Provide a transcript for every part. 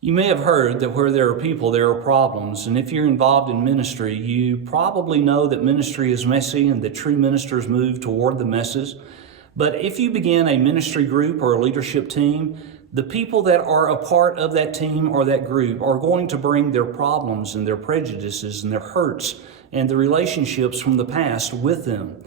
You may have heard that where there are people, there are problems. And if you're involved in ministry, you probably know that ministry is messy and that true ministers move toward the messes. But if you begin a ministry group or a leadership team, the people that are a part of that team or that group are going to bring their problems and their prejudices and their hurts and the relationships from the past with them.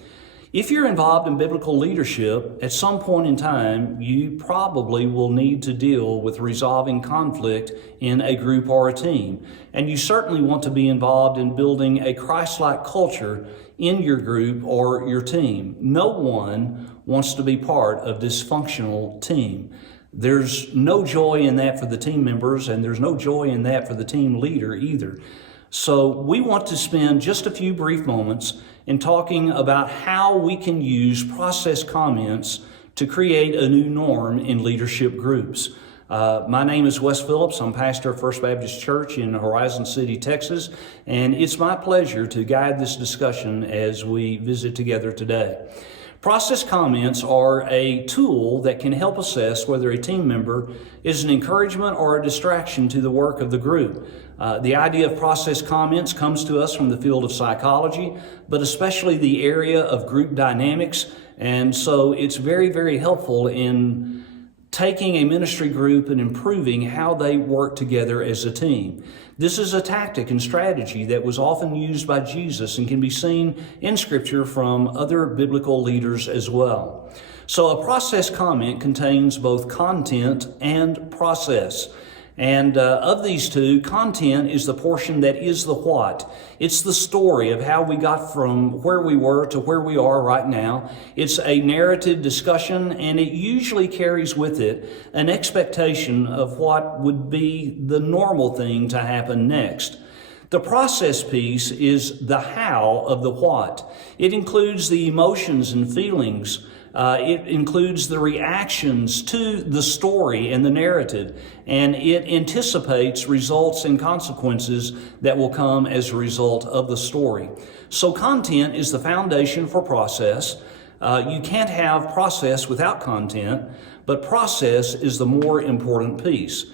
If you're involved in biblical leadership, at some point in time, you probably will need to deal with resolving conflict in a group or a team. And you certainly want to be involved in building a Christ-like culture in your group or your team. No one wants to be part of a dysfunctional team. There's no joy in that for the team members, and there's no joy in that for the team leader either. So we want to spend just a few brief moments in talking about how we can use process comments to create a new norm in leadership groups. My name is Wes Phillips. I'm pastor of First Baptist Church in Horizon City, Texas, and it's my pleasure to guide this discussion as we visit together today. Process comments are a tool that can help assess whether a team member is an encouragement or a distraction to the work of the group. The idea of process comments comes to us from the field of psychology, but especially the area of group dynamics. And so it's very, very helpful in taking a ministry group and improving how they work together as a team. This is a tactic and strategy that was often used by Jesus and can be seen in Scripture from other biblical leaders as well. So a process comment contains both content and process. And of these two, content is the portion that is the what. It's the story of how we got from where we were to where we are right now. It's a narrative discussion, and it usually carries with it an expectation of what would be the normal thing to happen next. The process piece is the how of the what. It includes the emotions and feelings. It includes the reactions to the story and the narrative, and it anticipates results and consequences that will come as a result of the story. So content is the foundation for process. You can't have process without content, but process is the more important piece.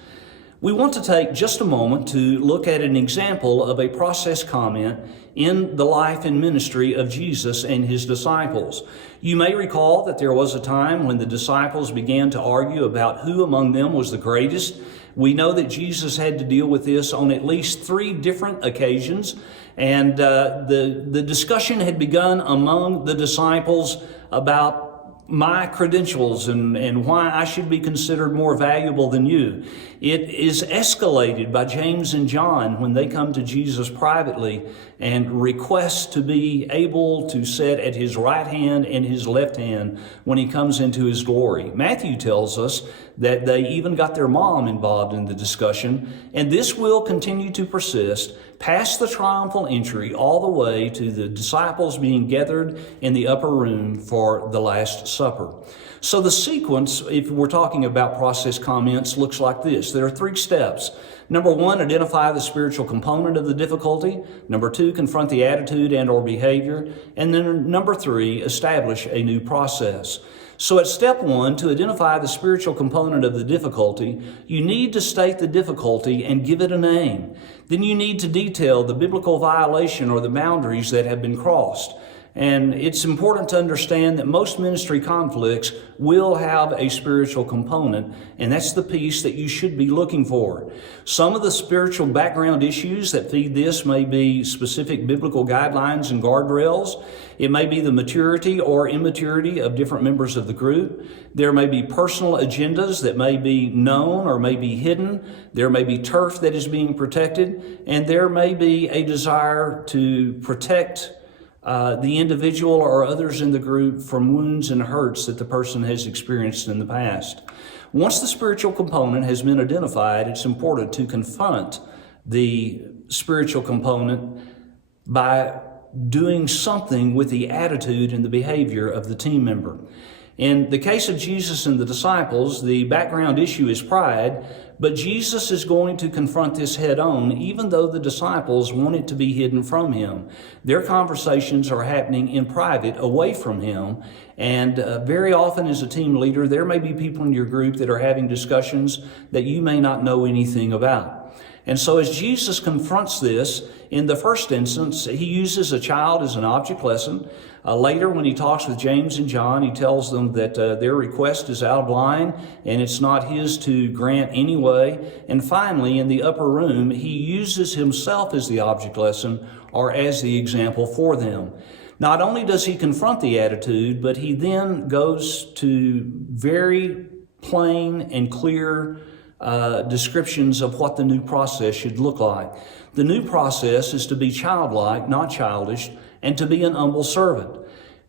We want to take just a moment to look at an example of a process comment in the life and ministry of Jesus and his disciples. You may recall that there was a time when the disciples began to argue about who among them was the greatest. We know that Jesus had to deal with this on at least 3 different occasions, and the discussion had begun among the disciples about my credentials and why I should be considered more valuable than you. It is escalated by James and John when they come to Jesus privately and request to be able to sit at his right hand and his left hand when he comes into his glory. Matthew tells us that they even got their mom involved in the discussion, and this will continue to persist past the triumphal entry all the way to the disciples being gathered in the upper room for the Last Supper. So the sequence, if we're talking about process comments, looks like this. There are 3 steps. Number 1, identify the spiritual component of the difficulty. Number 2, confront the attitude and or behavior. And then number 3, establish a new process. So at step 1, to identify the spiritual component of the difficulty, you need to state the difficulty and give it a name. Then you need to detail the biblical violation or the boundaries that have been crossed. And it's important to understand that most ministry conflicts will have a spiritual component, and that's the piece that you should be looking for. Some of the spiritual background issues that feed this may be specific biblical guidelines and guardrails. It may be the maturity or immaturity of different members of the group. There may be personal agendas that may be known or may be hidden. There may be turf that is being protected, and there may be a desire to protect the individual or others in the group from wounds and hurts that the person has experienced in the past. Once the spiritual component has been identified, it's important to confront the spiritual component by doing something with the attitude and the behavior of the team member. In the case of Jesus and the disciples, the background issue is pride, but Jesus is going to confront this head on, even though the disciples want it to be hidden from him. Their conversations are happening in private, away from him, and very often as a team leader, there may be people in your group that are having discussions that you may not know anything about. And so as Jesus confronts this, in the first instance, he uses a child as an object lesson. Later, when he talks with James and John, he tells them that their request is out of line and it's not his to grant anyway. And finally, in the upper room, he uses himself as the object lesson or as the example for them. Not only does he confront the attitude, but he then goes to very plain and clear descriptions of what the new process should look like. The new process is to be childlike, not childish, and to be an humble servant.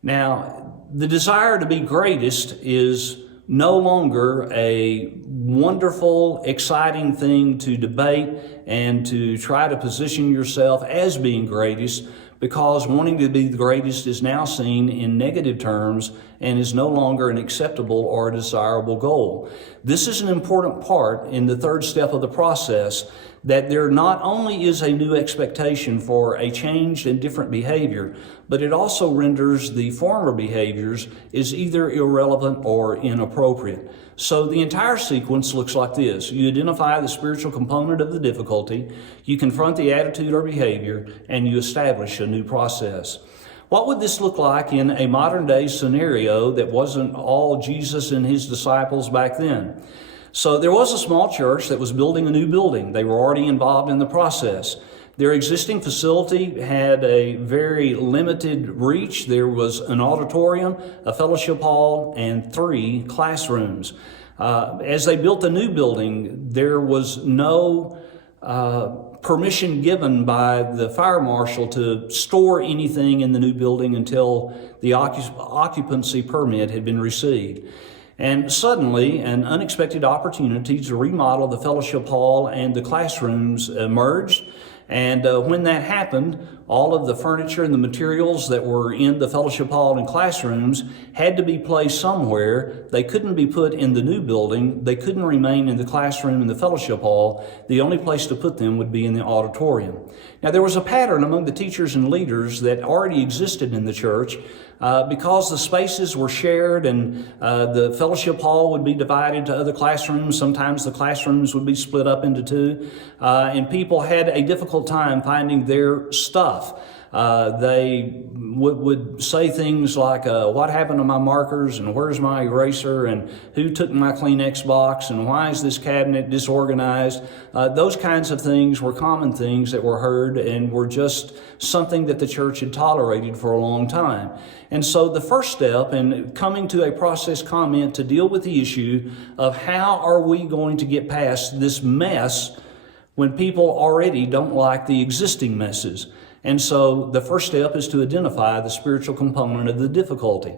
Now, the desire to be greatest is no longer a wonderful, exciting thing to debate and to try to position yourself as being greatest, because wanting to be the greatest is now seen in negative terms and is no longer an acceptable or a desirable goal. This is an important part in the third step of the process, that there not only is a new expectation for a changed and different behavior, but it also renders the former behaviors as either irrelevant or inappropriate. So the entire sequence looks like this. You identify the spiritual component of the difficulty, you confront the attitude or behavior, and you establish a new process. What would this look like in a modern day scenario that wasn't all Jesus and his disciples back then? So there was a small church that was building a new building. They were already involved in the process. Their existing facility had a very limited reach. There was an auditorium, a fellowship hall, and 3 classrooms. As they built the new building, there was no permission given by the fire marshal to store anything in the new building until the occupancy permit had been received. And suddenly, an unexpected opportunity to remodel the fellowship hall and the classrooms emerged. And when that happened, all of the furniture and the materials that were in the fellowship hall and classrooms had to be placed somewhere. They couldn't be put in the new building. They couldn't remain in the classroom and the fellowship hall. The only place to put them would be in the auditorium. Now, there was a pattern among the teachers and leaders that already existed in the church. Because the spaces were shared and the fellowship hall would be divided to other classrooms. Sometimes the classrooms would be split up into 2, and people had a difficult time finding their stuff. They would say things like, what happened to my markers, and where's my eraser, and who took my Kleenex box, and why is this cabinet disorganized? Those kinds of things were common things that were heard and were just something that the church had tolerated for a long time. And so the first step in coming to a process comment to deal with the issue of how are we going to get past this mess when people already don't like the existing messes. And so the first step is to identify the spiritual component of the difficulty.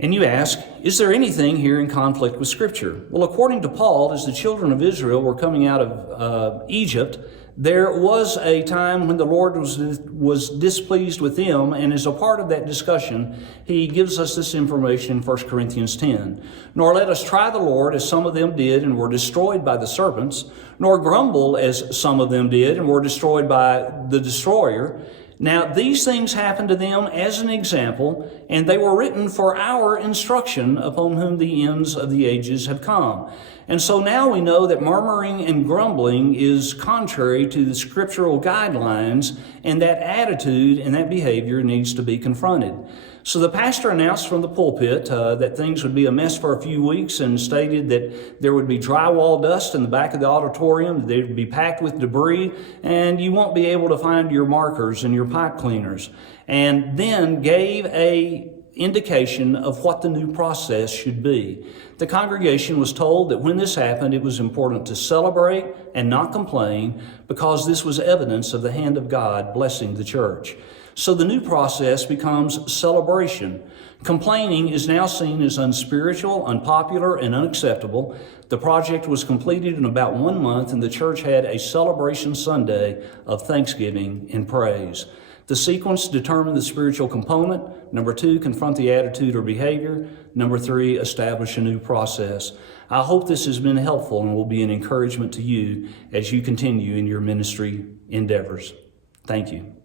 And you ask, is there anything here in conflict with Scripture? Well, according to Paul, as the children of Israel were coming out of Egypt, there was a time when the Lord was displeased with them, and as a part of that discussion, he gives us this information in 1 Corinthians 10. Nor let us try the Lord as some of them did and were destroyed by the serpents, nor grumble as some of them did and were destroyed by the destroyer. Now, these things happened to them as an example, and they were written for our instruction, upon whom the ends of the ages have come. And so now we know that murmuring and grumbling is contrary to the scriptural guidelines, and that attitude and that behavior needs to be confronted. So the pastor announced from the pulpit that things would be a mess for a few weeks, and stated that there would be drywall dust in the back of the auditorium, they would be packed with debris, and you won't be able to find your markers and your pipe cleaners. And then gave a indication of what the new process should be. The congregation was told that when this happened, it was important to celebrate and not complain, because this was evidence of the hand of God blessing the church. So the new process becomes celebration. Complaining is now seen as unspiritual, unpopular, and unacceptable. The project was completed in about 1 month, and the church had a celebration Sunday of thanksgiving and praise. The sequence, determine the spiritual component. Number 2, confront the attitude or behavior. Number 3, establish a new process. I hope this has been helpful and will be an encouragement to you as you continue in your ministry endeavors. Thank you.